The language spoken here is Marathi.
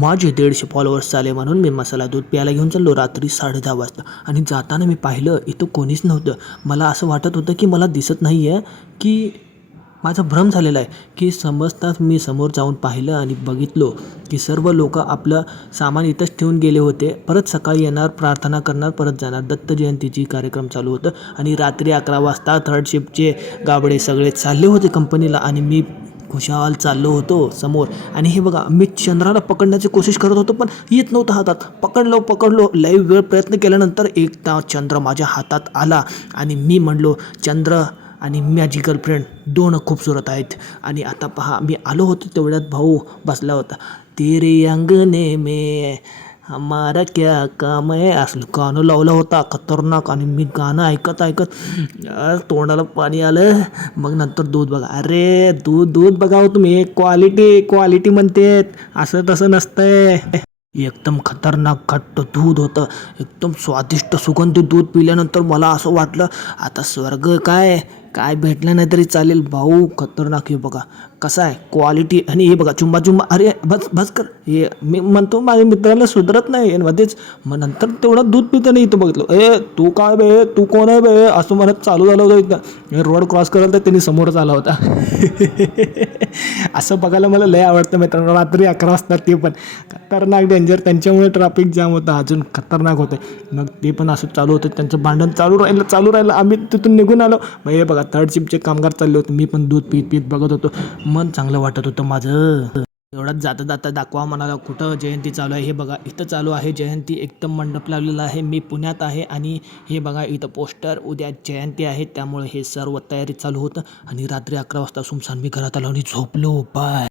माझे 150 फॉलोअर्स आले म्हणून मी मसाला दूध प्यायला घेऊन चाललो रात्री 10:30 वाजता. आणि जाताना मी पाहिलं इथं कोणीच नव्हतं. मला असं वाटत होतं की मला दिसत नाही आहे, की माझा भ्रम झालेला आहे. की समजताच मी समोर जाऊन पाहिलं आणि बघितलो की सर्व लोक आपलं सामान इथंच ठेवून गेले होते. परत सकाळी येणार, प्रार्थना करणार, परत जाणार. दत्त जयंतीची कार्यक्रम चालू होतं आणि रात्री 11 वाजता थर्ड शिफ्टचे गाबडे सगळे चालले होते कंपनीला आणि मी खुशाल चाललो होतो समोर. आणि हे बघा, मी चंद्राला पकडण्याची कोशिश करत होतो पण येत नव्हतं हातात. पकडलो लई वेळ प्रयत्न केल्यानंतर एकदा चंद्र माझ्या हातात आला आणि मी म्हणलो, चंद्र आणि माझी गर्लफ्रेंड दोन खूपसूरत आहेत. आणि आता पहा, मी आलो होतो तेवढ्यात भाऊ बसला होता. तेरे अंगने में हमारा क्या काम आहे असलं गाणं लावलं होता खतरनाक. आणि मी गाणं ऐकत ऐकत तोंडाला पाणी आलं. मग नंतर दूध बघा, अरे दूध बघावं तुम्ही, क्वालिटी म्हणते, असं तसं नसतंय. एकदम खतरनाक घट्ट दूध होतं, एकदम स्वादिष्ट सुगंधित दूध पिल्यानंतर मला असं वाटलं आता स्वर्ग काय काय भेटलं नाही तरी चालेल. भाऊ खतरनाक. हे बघा कसं आहे क्वालिटी. आणि हे बघा चुंबा, अरे बस कर. हे मी म्हणतो माझ्या मित्राला सुधरत नाही आणि मध्येच. मग नंतर तेवढं दूध पितं नाही इथं बघितलं, तू काय बे, तू कोण आहे बे, असं म्हणत चालू झालं होतं इथं. रोड क्रॉस करायला तर त्यांनी समोरच आला होता. असं बघायला मला लय आवडतं मित्रांनो. रात्री 11 वाजता ते पण खतरनाक डेंजर. त्यांच्यामुळे ट्रॅफिक जाम होतं, अजून खतरनाक होतं. मग ते पण असं चालू होतं, त्यांचं भांडण चालू राहिलं. आम्ही तिथून निघून आलो. मग हे बघा थर्ड शिफ्टचे कामगार चालले होते, मी पण दूध पीत बघत होतो. मन चांगलं वाटत होतं माझं. एवढंच जाता दाखवा म्हणाला कुठं जयंती चालू आहे. हे बघा इथं चालू आहे जयंती. एकदम मंडप लावलेला आहे. मी पुण्यात आहे आणि हे बघा इथं पोस्टर, उद्या जयंती आहे त्यामुळे हे सर्व तयारी चालू होतं. आणि रात्री 11 वाजता सुमसान मी घरात आलो आणि झोपलो. बाय.